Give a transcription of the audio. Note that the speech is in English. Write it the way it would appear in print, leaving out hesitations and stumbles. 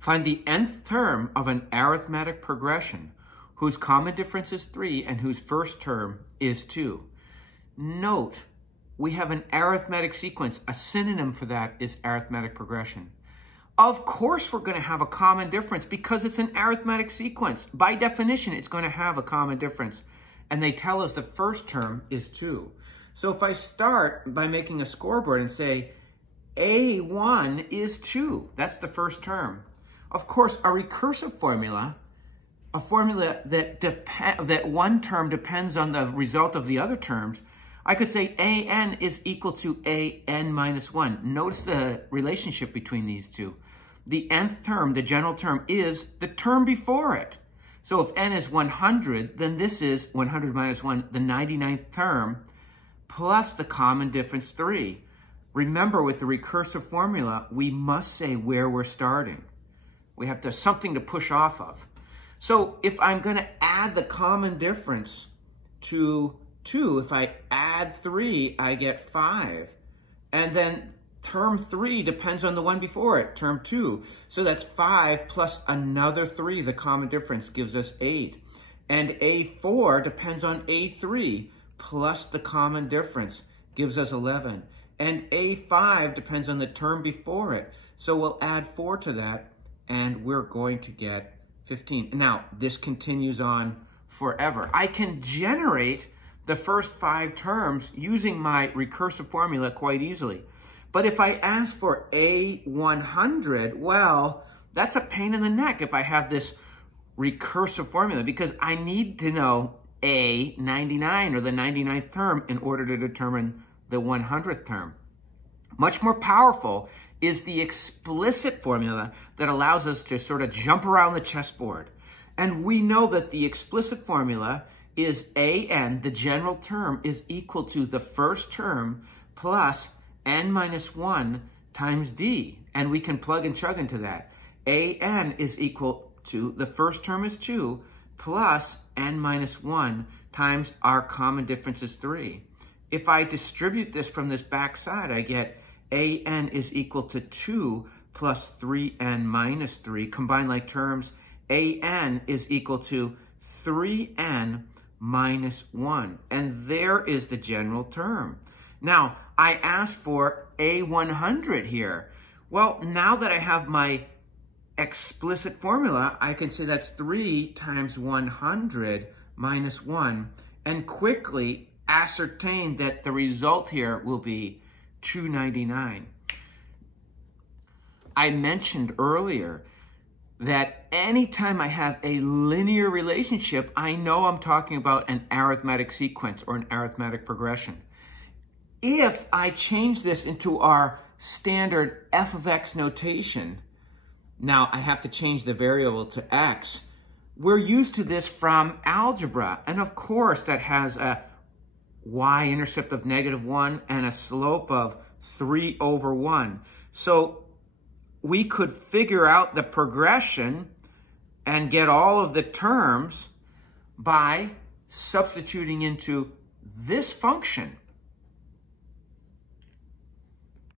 Find the nth term of an arithmetic progression whose common difference is 3 and whose first term is 2. Note, we have an arithmetic sequence. A synonym for that is arithmetic progression. Of course, we're going to have a common difference because it's an arithmetic sequence. By definition, it's going to have a common difference. And they tell us the first term is 2. So if I start by making a scoreboard and say A1 is 2, that's the first term. Of course, a recursive formula, a formula that one term depends on the result of the other terms, I could say an is equal to an minus 1. Notice the relationship between these two. The nth term, the general term, is the term before it. So if n is 100, then this is 100 minus 1, the 99th term, plus the common difference 3. Remember, with the recursive formula, we must say where we're starting. We have to something to push off of. So if I'm going to add the common difference to 2, if I add 3, I get 5. And then term 3 depends on the one before it, term 2. So that's 5 plus another 3. The common difference gives us 8. And A4 depends on A3 plus the common difference gives us 11. And A5 depends on the term before it. So we'll add 4 to that, and we're going to get 15. Now, this continues on forever. I can generate the first 5 terms using my recursive formula quite easily. But if I ask for A100, well, that's a pain in the neck if I have this recursive formula, because I need to know A99 or the 99th term in order to determine the 100th term. Much more powerful is the explicit formula that allows us to sort of jump around the chessboard. And we know that the explicit formula is an, the general term, is equal to the first term plus n minus 1 times d. And we can plug and chug into that. An is equal to, the first term is 2, plus n minus 1 times our common difference is 3. If I distribute this from this back side, I get an is equal to 2 plus 3n minus 3. Combined like terms, an is equal to 3n minus 1. And there is the general term. Now, I asked for A100 here. Well, now that I have my explicit formula, I can say that's 3 times 100 minus 1, and quickly ascertain that the result here will be 299. I mentioned earlier that anytime I have a linear relationship, I know I'm talking about an arithmetic sequence or an arithmetic progression. If I change this into our standard f of x notation, now I have to change the variable to x. We're used to this from algebra, and of course that has a y-intercept of -1 and a slope of 3 over 1. So we could figure out the progression and get all of the terms by substituting into this function.